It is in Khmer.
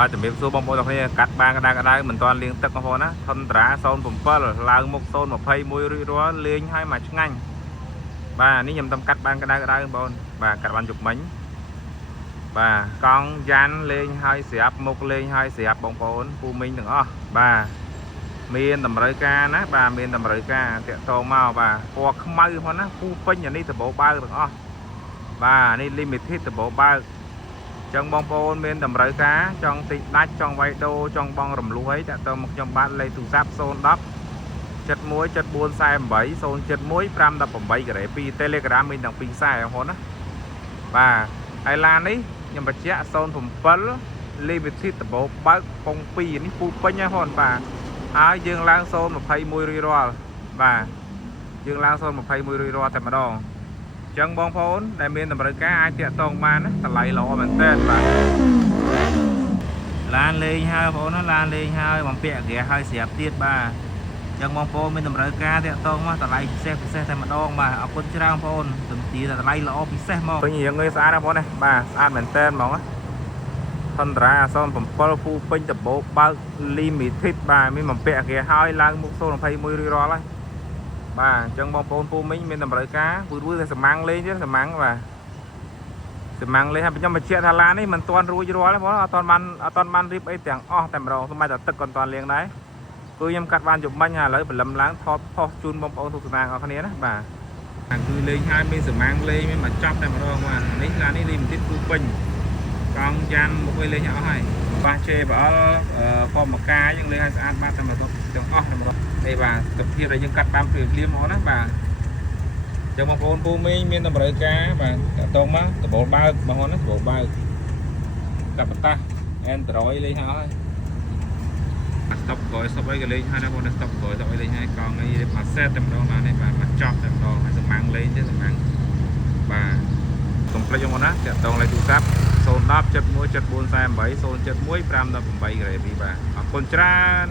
បាទជំរាបសួរបងប្អូនទាំងគ្នាកាត់បានក្តៅមិនតាន់លាងទឹកបងប្អូនណាធន្ត្រា07ឡើងមុខ021រួចរាល់លេងឲ្យមកឆ្ងាញ់បាទនេះខ្ញុំតាមកាត់បានក្តៅបងប្អូនបាទកាត់បានជុកមិញបាទកង់យ៉ាន់លេងឲ្យស្រាប់មុខលេងឲ្យស្រាប់បងប្អូនពូមីងទាំងអស់បាទមានតម្រូវការណាបាទមានតម្រូវការតាក់ទងមកបាទពណ៌ខ្មៅផងណាពូពេញអានេះដបោបើកទាំងអស់បាទនេះ limited ដបោបើកចឹងបងប្អូនមានតម្រូវការចង់ទិញដាច់ចង់វាយដូរចង់បងរំលោះអីតាក់ទងមកខ្ញុំបាទលេខទូរស័ព្ទ010 71 7448 071 518ការ៉េ2 Telegram មានទាំង2ខ្សែបងប្អូនណាបាទហើយឡាននេះខ្ញុំបញ្ជាក់07 Limited ដបោបើកពង2នេះពូពេញហ្នឹងបងប្អូនបាទហើយយើងឡើង021រួចរាល់បាទយើងឡើង021រួចរាល់តែម្ដងចឹងបងប្អូនដែលមានតម្រូវការអាចតាក់ទងបានណាតម្លៃល្អមែនតើបាទឡានលេងហើយបងប្អូនណាឡានលេងហើយបំពាក់ហ្គាសហើយស្រាប់ទៀតបាទចឹងបងប្អូនមានតម្រូវការតាក់ទងមកតម្លៃពិសេសតែម្ដងបាទអរគុណច្រើនបងប្អូនទំទីតម្លៃល្អពិសេសមកឃើញរឿងងើយស្អាតបងប្អូនណាបាទស្អាតមែនតើហ្មងធន្ត្រា07ពូពេញដបោបើក limited បាទមានបំពាក់ហ្គាសហើយឡើងមុខ021រួចរាល់ហើយបាទអញ្ចឹងបងប្អូនពូមីងមានតម្រូវការពូរួចតែសម្ាំងលេងទៀតសម្ាំងបាទសម្ាំងលេងហើយខ្ញុំបញ្ជាក់ថាឡាននេះមិនទាន់រួចរាល់ទេបងអត់ទាន់បានរៀបអីទាំងអស់តែម្ដងសូម្បីតែទឹកក៏មិនទាន់លាងដែរគឺខ្ញុំកាត់បានជុំមិញហើយឥឡូវព្រលឹមឡើងថតផុសជូនបងប្អូនទស្សនាអរគ្នាណាបាទគឺលេងហើយមានសម្ាំងលេងមានមកចប់តែម្ដងបាទនេះឡាននេះលីមីតពូពេញកង់យ៉ាន់មកលេងអស់ហើយបាទជេបអលផមកាយើងលេងឲ្យស្អាតបាទតែម្ដងទាំងអស់តែម្ដងនេះបាទទិភាពដែលយើងកាត់បានព្រាមៗមកណាបាទចឹងបងប្អូនពូមីងមានតម្រូវការបាទតាក់ទងមកដបូលបើកបងប្អូនណាដបូលបើកកាប់បតាស Android លេងហើយស្តុបក្រោយស្តុបអីក៏លេងហើយណាបងស្តុបក្រោយស្តុបអីលេងហើយកង់អីរៀបមកសេតតែម្ដងឡាននេះបាទមកចប់តែម្ដងហើយសម្ាំងលេងទេសម្ាំងបាទកុំភ្លេចបងប្អូនណាតាក់ទងលេខទូរស័ព្ទ010 71 7448 071 518ការ៉េ2បាទអរគុណច្រើន